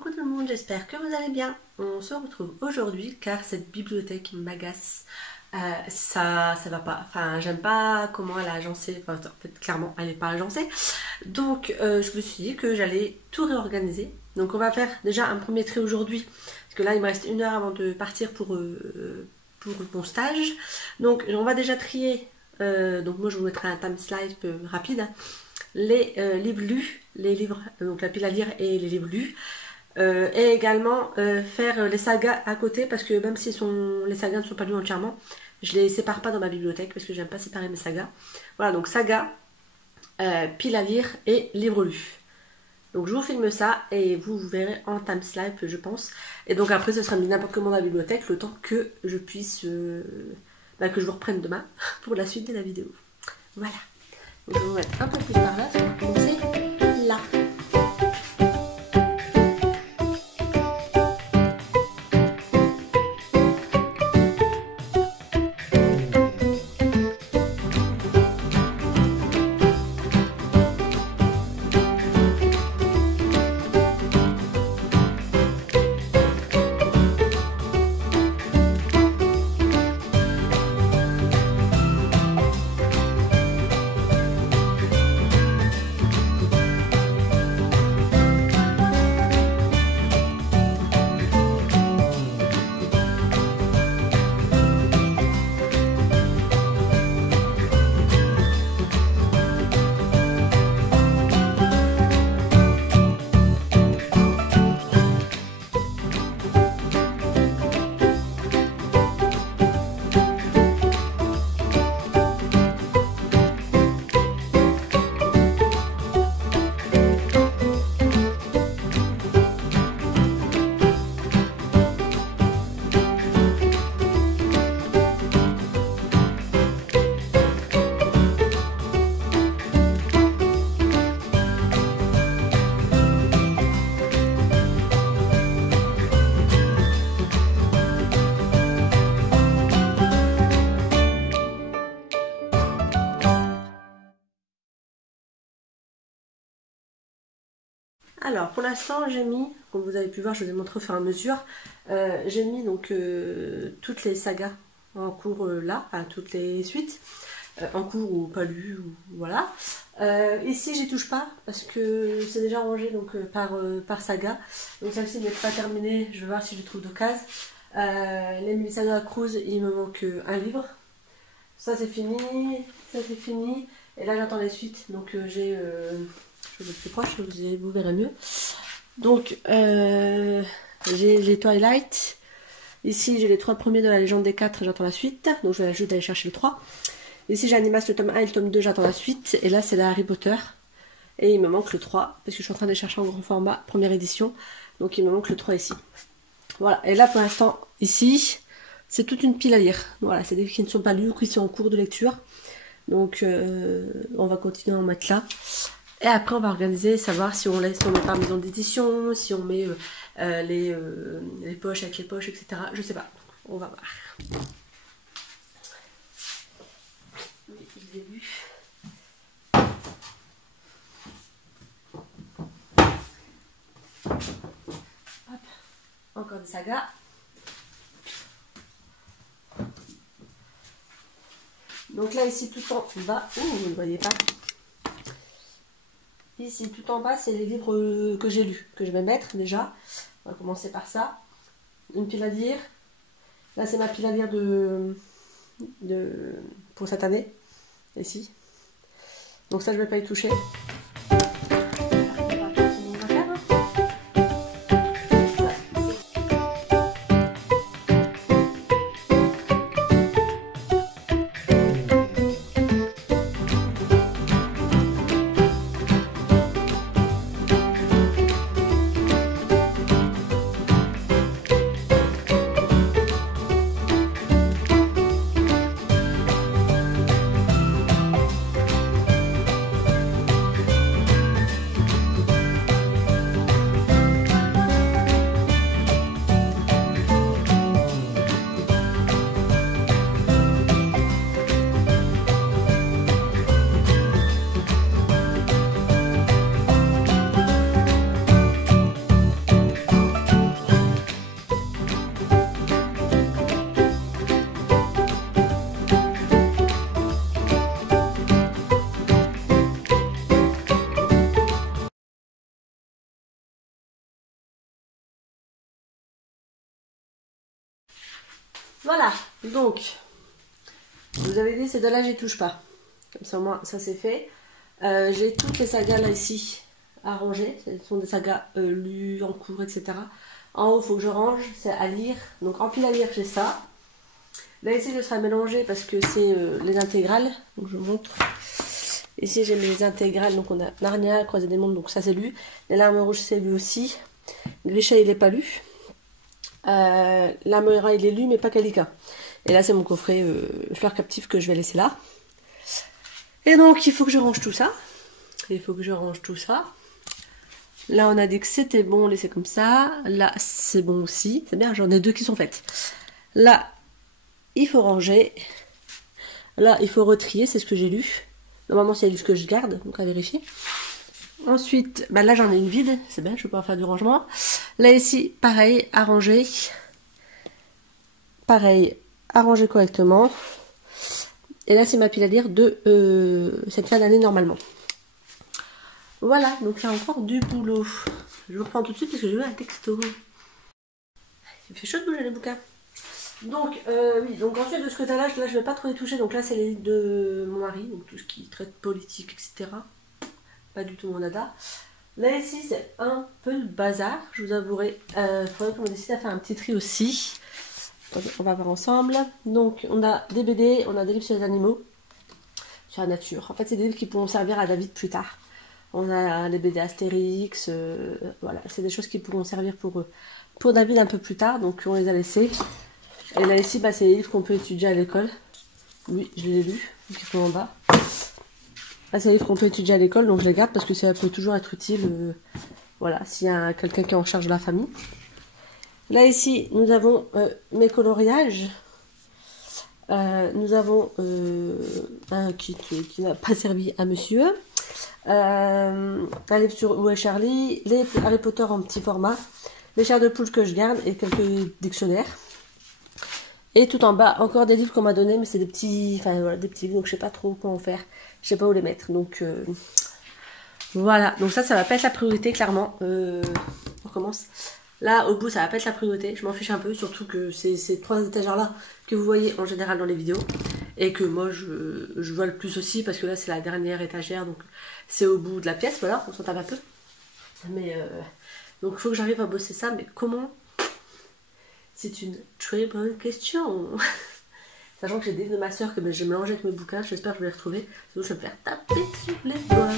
Coucou tout le monde, j'espère que vous allez bien. On se retrouve aujourd'hui car cette bibliothèque m'agace. Ça va pas. Enfin, j'aime pas comment elle a agencé. Enfin, en fait, clairement, elle n'est pas agencée. Donc, je me suis dit que j'allais tout réorganiser. Donc, on va faire déjà un premier tri aujourd'hui. Parce que là, il me reste 1 heure avant de partir pour mon stage. Donc, on va déjà trier. Donc, moi, je vous mettrai un time slide rapide. Les livres lus, les livres, donc la pile à lire et les livres lus. Et également faire les sagas à côté parce que même si les sagas ne sont pas lus entièrement, je les sépare pas dans ma bibliothèque parce que j'aime pas séparer mes sagas. Voilà, donc saga, pile à lire et livre lu. Donc je vous filme ça et vous verrez en time slide je pense. Et donc après ce sera mis n'importe comment dans la bibliothèque le temps que je puisse que je vous reprenne demain pour la suite de la vidéo. Voilà. Donc je vais vous mettre un peu plus par là, ça va commencer là. Alors pour l'instant j'ai mis, comme vous avez pu voir, je vous ai montré au fur et à mesure, j'ai mis donc toutes les sagas en cours là, enfin toutes les suites, en cours ou pas lues, voilà. Ici j'y touche pas parce que c'est déjà rangé donc par saga, donc celle-ci n'est pas terminée, je vais voir si je trouve d'occasion. Les Melissa Cruz, il me manque un livre, ça c'est fini, et là j'attends les suites, donc j'ai... je vais être plus proche, vous verrez mieux. Donc, j'ai les Twilight. Ici, j'ai les 3 premiers de la légende des 4, j'attends la suite. Donc, je vais juste aller chercher le 3. Ici, j'ai Animas, le tome 1 et le tome 2, j'attends la suite. Et là, c'est la Harry Potter. Et il me manque le 3, parce que je suis en train de les chercher en grand format, première édition. Donc, il me manque le 3 ici. Voilà, et là, pour l'instant, ici, c'est toute une pile à lire. Voilà, c'est des livres qui ne sont pas lus ou qui sont en cours de lecture. Donc, on va continuer à en mettre là. Et après on va organiser, savoir si on met par maison d'édition, si on met les poches avec les poches, etc. Je sais pas, on va voir. Oui, je l'ai vu. Hop, encore des sagas. Donc là ici tout en bas, vous ne voyez pas. Ici, tout en bas, c'est les livres que j'ai lus, que je vais mettre déjà. On va commencer par ça. Une pile à lire. Là, c'est ma pile à lire pour cette année. Ici. Donc ça, je ne vais pas y toucher. Voilà, donc, je vous avais dit, ces deux-là, j'y touche pas. Comme ça, au moins, ça c'est fait. J'ai toutes les sagas là ici à ranger. Ce sont des sagas lues, en cours, etc. En haut, il faut que je range, c'est à lire. Donc, en pile à lire, j'ai ça. Là, ici, je serai mélangé parce que c'est les intégrales. Donc, je vous montre. Ici, j'ai les intégrales. Donc, on a Narnia, Croisée des mondes, donc ça, c'est lu. Les Larmes rouges, c'est lu aussi. Grisha, il n'est pas lu. La Moira, il est lu, mais pas Kalika. Et là, c'est mon coffret fleurs captives que je vais laisser là. Et donc, il faut que je range tout ça. Là, on a dit que c'était bon, laisser comme ça. Là, c'est bon aussi. C'est bien, j'en ai deux qui sont faites. Là, il faut ranger. Là, il faut retrier, c'est ce que j'ai lu. Normalement, c'est ce que je garde, donc à vérifier. Ensuite, bah là, j'en ai une vide. C'est bien, je vais pouvoir faire du rangement. Là, ici, pareil, à ranger. Pareil, à ranger correctement. Et là, c'est ma pile à lire de cette fin d'année normalement. Voilà, donc il y a encore du boulot. Je vous reprends tout de suite parce que j'ai eu un texto. Il fait chaud de bouger les bouquins. Donc, oui, donc ensuite de ce côté-là, je vais pas trop les toucher. Donc là, c'est les livres de mon mari, donc tout ce qui traite politique, etc. Pas du tout mon dada. Là, ici, c'est un peu le bazar, je vous avouerai. Il faudrait qu'on décide à faire un petit tri aussi. On va voir ensemble. Donc, on a des BD, on a des livres sur les animaux, sur la nature. En fait, c'est des livres qui pourront servir à David plus tard. On a les BD Astérix, voilà, c'est des choses qui pourront servir pour David un peu plus tard, donc on les a laissés. Et là, ici, bah, c'est les livres qu'on peut étudier à l'école. Oui, je les ai lus, donc ils sont en bas. Là, c'est les livres qu'on peut étudier à l'école, donc je les garde parce que ça peut toujours être utile, voilà, s'il y a quelqu'un qui est en charge de la famille. Là, ici, nous avons mes coloriages. Nous avons un kit qui n'a pas servi à monsieur. Un livre sur Où est Charlie. Les Harry Potter en petit format. Les chairs de poule que je garde et quelques dictionnaires. Et tout en bas, encore des livres qu'on m'a donné, mais c'est des petits, enfin voilà, des petits livres, donc je sais pas trop comment faire. Je sais pas où les mettre. Donc voilà. Donc ça va pas être la priorité, clairement. On recommence. Là, au bout, ça va pas être la priorité. Je m'en fiche un peu, surtout que c'est ces trois étagères-là que vous voyez en général dans les vidéos. Et que moi, je vois le plus aussi, parce que là, c'est la dernière étagère. Donc, c'est au bout de la pièce, voilà, on s'en tape un peu. Mais, donc, il faut que j'arrive à bosser ça. Mais comment? C'est une très bonne question. Sachant que j'ai des livres de ma soeur que je vais mélanger avec mes bouquins. J'espère que je vais les retrouver. Sinon, je vais me faire taper sur les doigts.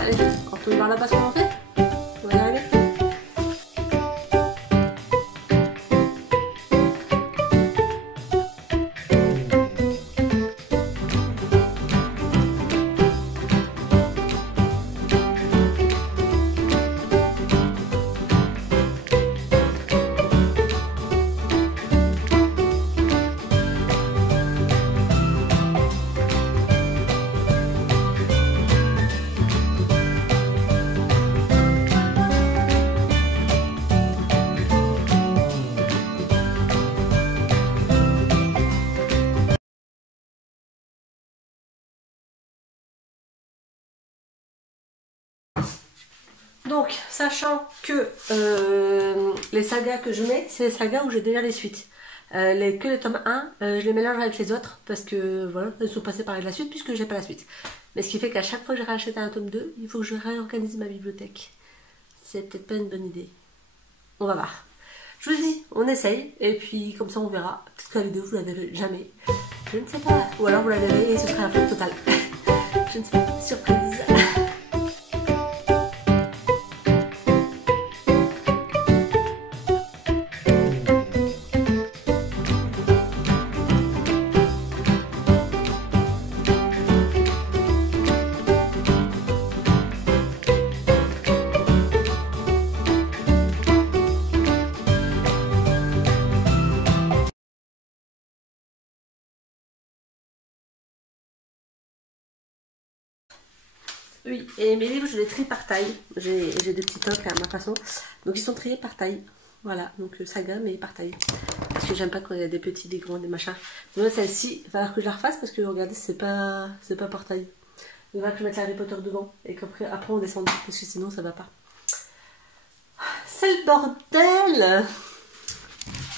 Allez, on retourne vers là-bas, ce qu'on en fait. On va y arriver. Donc, sachant que les sagas que je mets, c'est les sagas où j'ai déjà les suites. Que les tomes 1, je les mélange avec les autres parce que voilà, ils sont passés par la suite puisque j'ai pas la suite. Mais ce qui fait qu'à chaque fois que je rachète un tome 2, il faut que je réorganise ma bibliothèque. C'est peut-être pas une bonne idée. On va voir. Je vous le dis, on essaye et puis comme ça on verra. Peut-être que la vidéo vous la verrez jamais. Je ne sais pas. Ou alors vous la verrez et ce sera un flop total. Je ne sais pas. Surprise. Oui, et mes livres, je les trie par taille. J'ai des petits tocs à ma façon. Donc ils sont triés par taille. Voilà, donc saga, mais par taille. Parce que j'aime pas quand il y a des petits, des grands, des machins. Donc celle-ci, il va falloir que je la refasse parce que regardez, c'est pas par taille. Il va falloir que je mette Harry Potter devant et qu'après on descend parce que sinon ça va pas. C'est le bordel!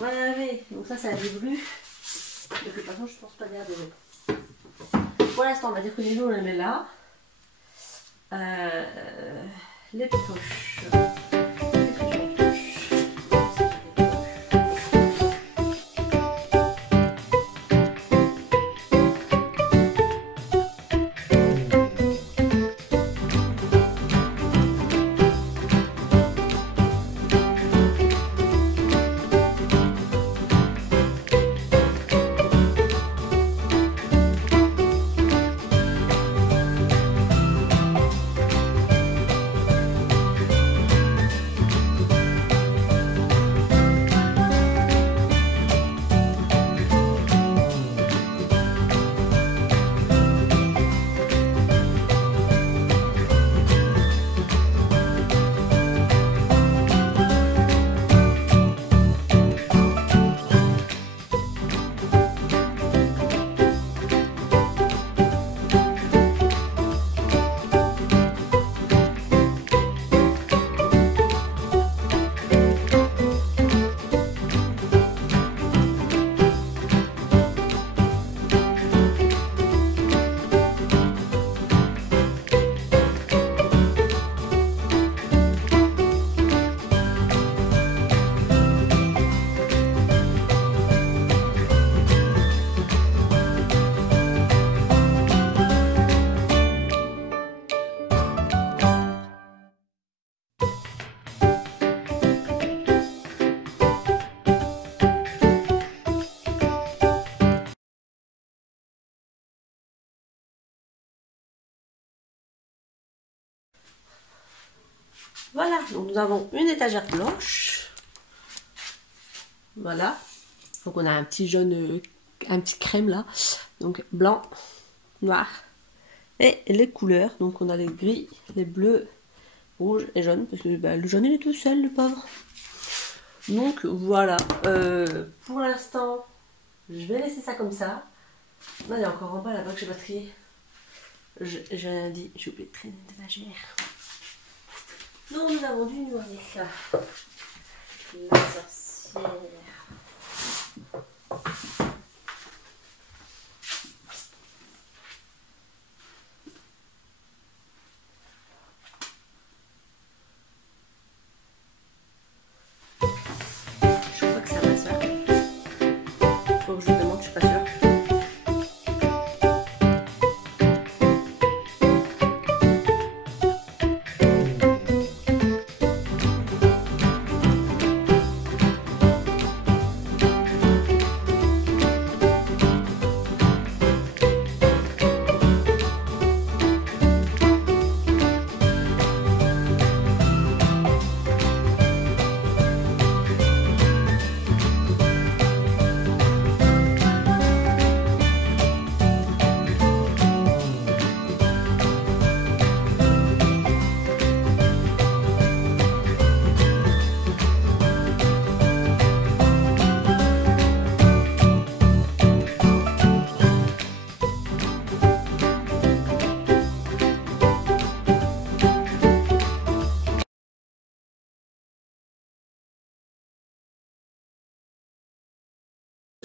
On va laver. Donc ça a déblu. De toute façon, je pense pas garder. Pour l'instant, on va dire que les loups, on les met là. Les poches. Voilà, donc nous avons une étagère blanche. Voilà. Donc on a un petit jaune, un petit crème là. Donc blanc, noir. Et les couleurs, donc on a les gris, les bleus, rouges et jaunes. Parce que bah, le jaune il est tout seul, le pauvre. Donc voilà. Pour l'instant, je vais laisser ça comme ça. Non, il y a encore en bas là-bas que j'ai pas trié. J'ai rien dit, j'ai oublié de traîner l'étagère. Donc nous avons du noyer. La sorcière. Je crois que ça va ça. Faut que je vous demande, je suis pas sûre.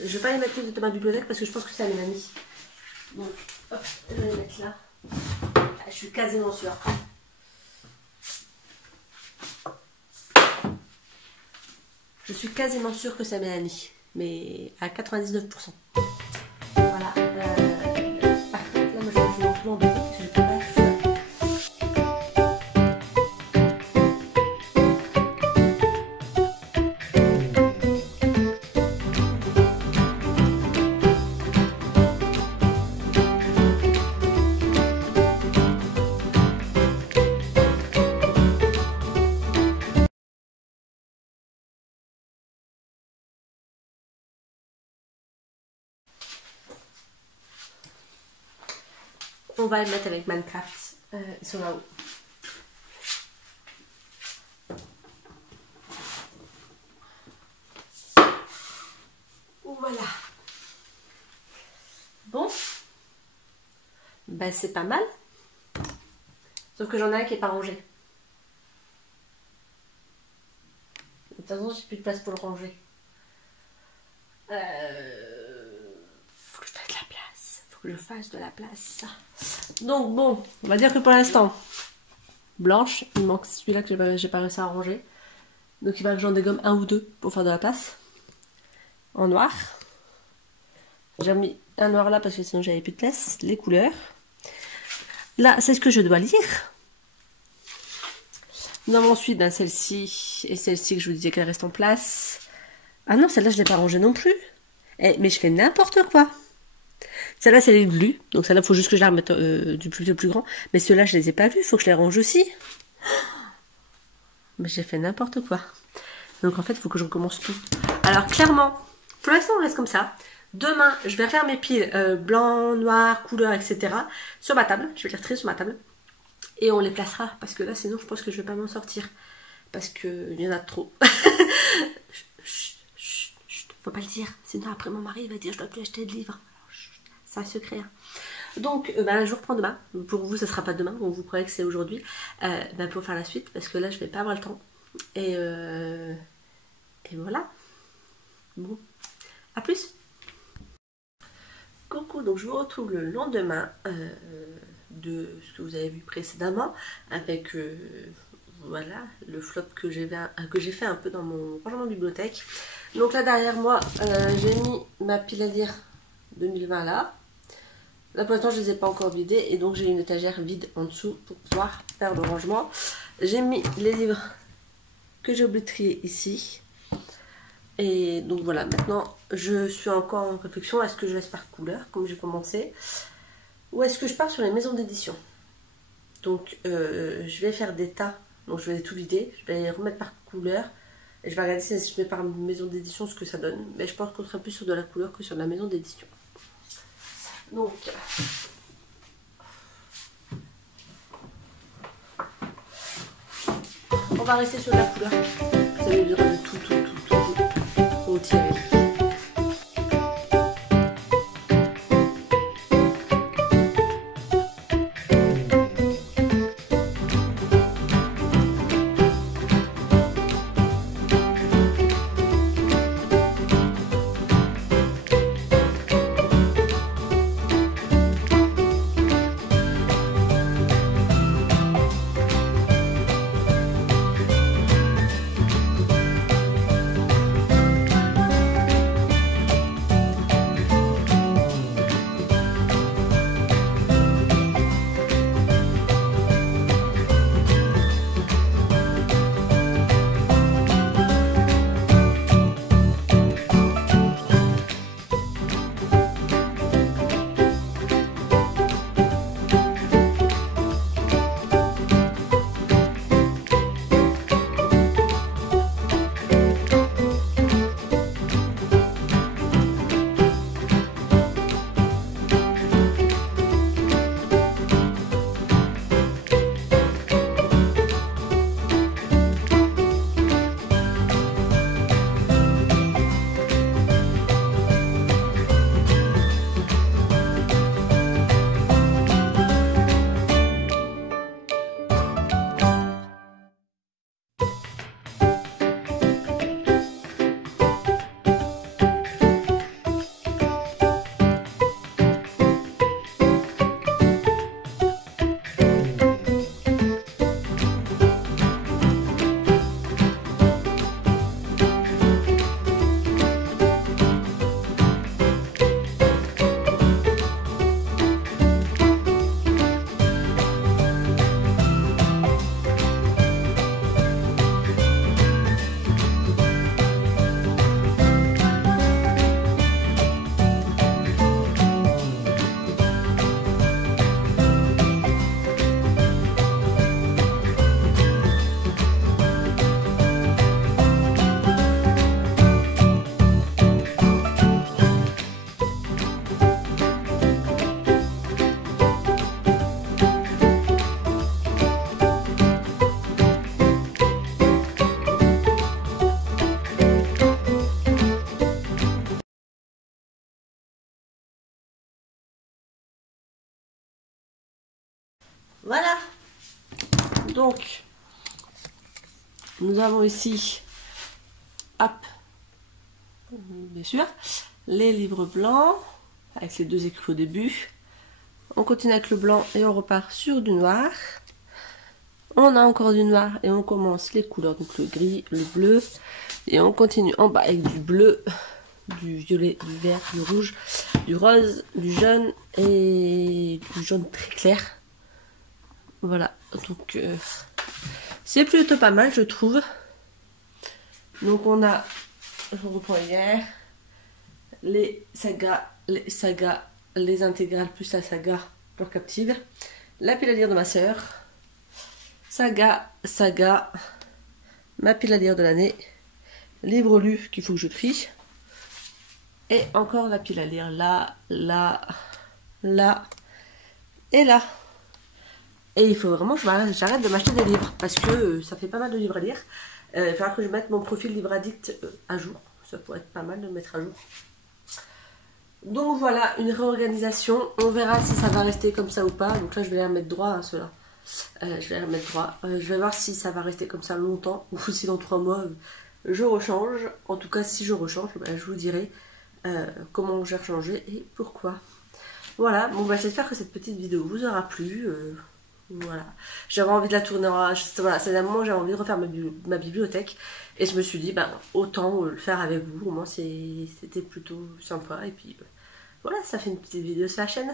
Je vais pas les mettre tous dans ma bibliothèque parce que je pense que c'est à mes amis. Donc, hop, je vais les mettre là. Je suis quasiment sûre. Je suis quasiment sûre que c'est Mélanie, mais à 99%. Voilà. Par contre, là, moi, je vais en embêter parce que je peux pas ça. On va les mettre avec Minecraft. Ils sont là-haut. Voilà. Bon. Ben c'est pas mal. Sauf que j'en ai un qui n'est pas rangé. De toute façon, j'ai plus de place pour le ranger. Faut que je fasse de la place. Faut que je fasse de la place. Donc bon, on va dire que pour l'instant, blanche. Il manque celui-là que j'ai pas réussi à ranger. Donc il va que j'en dégomme un ou deux pour faire de la place. En noir. J'ai mis un noir là parce que sinon j'avais plus de place. Les couleurs. Là, c'est ce que je dois lire. Nous avons ensuite celle-ci et celle-ci que je vous disais qu'elle reste en place. Ah non, celle-là je ne l'ai pas rangée non plus. Mais je fais n'importe quoi. Celle-là c'est les glues. Donc celle-là il faut juste que je la remette du plus au plus grand. Mais ceux-là je les ai pas vus. Il faut que je les range aussi. Mais j'ai fait n'importe quoi. Donc en fait il faut que je recommence tout. Alors clairement, pour l'instant on reste comme ça. Demain je vais faire mes piles blanc, noir, couleur, etc. sur ma table. Je vais les retirer sur ma table. Et on les placera. Parce que là sinon je pense que je vais pas m'en sortir. Parce qu'il y en a trop. Faut pas le dire. Sinon après mon mari il va dire je dois plus acheter de livres. C'est un secret. Donc je vous reprends demain. Pour vous ça sera pas demain. Donc vous croyez que c'est aujourd'hui. Pour faire la suite. Parce que là je vais pas avoir le temps. Et voilà. Bon. À plus. Coucou. Donc je vous retrouve le lendemain de ce que vous avez vu précédemment. Avec voilà le flop que j'ai fait un peu dans mon rangement de bibliothèque. Donc là derrière moi j'ai mis ma pile à lire 2020 là. Là pour l'instant je ne les ai pas encore vidés et donc j'ai une étagère vide en dessous pour pouvoir faire le rangement. J'ai mis les livres que j'ai oublié de trier ici. Et donc voilà, maintenant je suis encore en réflexion, est-ce que je laisse par couleur comme j'ai commencé ou est-ce que je pars sur les maisons d'édition. Donc je vais faire des tas, donc je vais tout vider, je vais les remettre par couleur. Et je vais regarder si je mets par maison d'édition ce que ça donne. Mais je pense qu'on sera plus sur de la couleur que sur de la maison d'édition. Donc, on va rester sur de la couleur. Ça veut dire de tout retirer. Voilà. Donc, nous avons ici, hop, bien sûr. Les livres blancs, avec les 2 écrits au début. On continue avec le blanc et on repart sur du noir. On a encore du noir et on commence les couleurs, donc le gris, le bleu. Et on continue en bas avec du bleu, du violet, du vert, du rouge, du rose, du jaune et du jaune très clair. Voilà, donc c'est plutôt pas mal, je trouve. Donc on a, je reprends hier, les sagas, les intégrales plus la saga pour captive, la pile à lire de ma sœur, saga, ma pile à lire de l'année, livre lu qu'il faut que je trie, et encore la pile à lire là, et là. Et il faut vraiment que j'arrête de m'acheter des livres, parce que ça fait pas mal de livres à lire. Il va falloir que je mette mon profil Livre Addict à jour. Ça pourrait être pas mal de le mettre à jour. Donc voilà, une réorganisation. On verra si ça va rester comme ça ou pas. Donc là, je vais les remettre droit, hein, ceux-là. Je vais les remettre droit. Je vais voir si ça va rester comme ça longtemps, ou si dans 3 mois, je rechange. En tout cas, si je rechange, je vous dirai comment j'ai rechangé et pourquoi. Voilà, bon j'espère que cette petite vidéo vous aura plu. Voilà, j'avais envie de la tourner voilà, c'est un moment où j'avais envie de refaire ma bibliothèque et je me suis dit autant le faire avec vous, au moins c'était plutôt sympa et puis voilà, ça fait une petite vidéo sur la chaîne.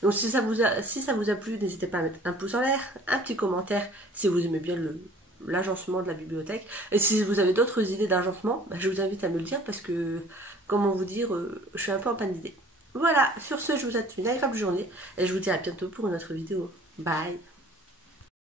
Donc si ça vous a plu, n'hésitez pas à mettre un pouce en l'air, un petit commentaire si vous aimez bien l'agencement de la bibliothèque, et si vous avez d'autres idées d'agencement, je vous invite à me le dire parce que comment vous dire, je suis un peu en panne d'idées. Voilà, sur ce, je vous souhaite une agréable journée et je vous dis à bientôt pour une autre vidéo. Bye!